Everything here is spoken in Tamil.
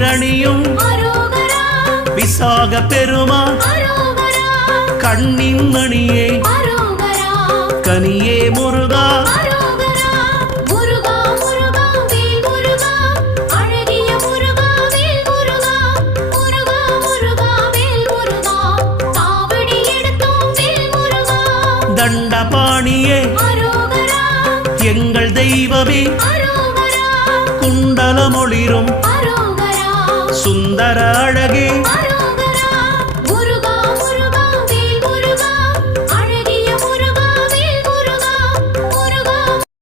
நீரணியும் விசாக பெருமான் கண்ணின் மணியே கனியே முருகா தண்டபாணியே எங்கள் தெய்வமே குண்டலமொளிரும் சுந்தர அழகே